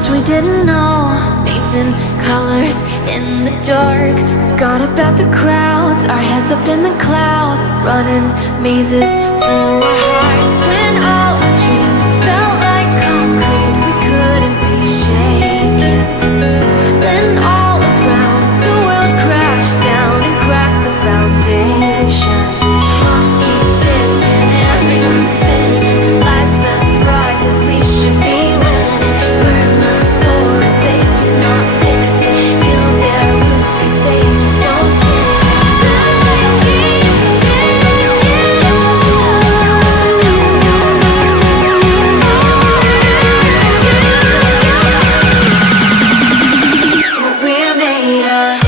much we didn't know. Names and colors in the dark. Forgot about the crowds, our heads up in the clouds. Running mazes through our hearts when all our dreams felt like concrete. We couldn't be shaken. Then all around the world crashed down and cracked the foundation. Clocks keep ticking, everyone's spinning. Life's a prize that we should be winning. Burn the forest, they cannot fix it. Kill their roots 'cause they just don't get it. Time keeps ticking on. What we're made of.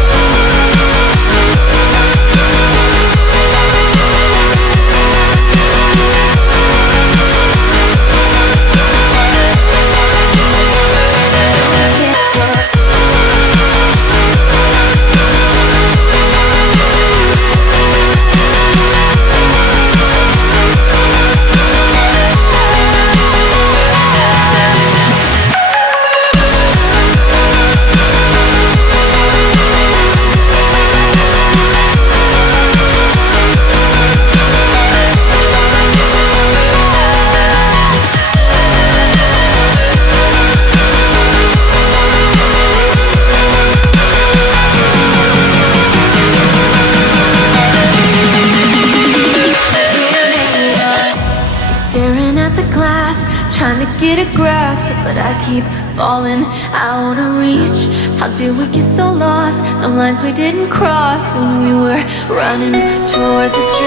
Staring at the glass, trying to get a grasp, but I keep falling out of reach. How did we get so lost? No lines we didn't cross when we were running towards a dream.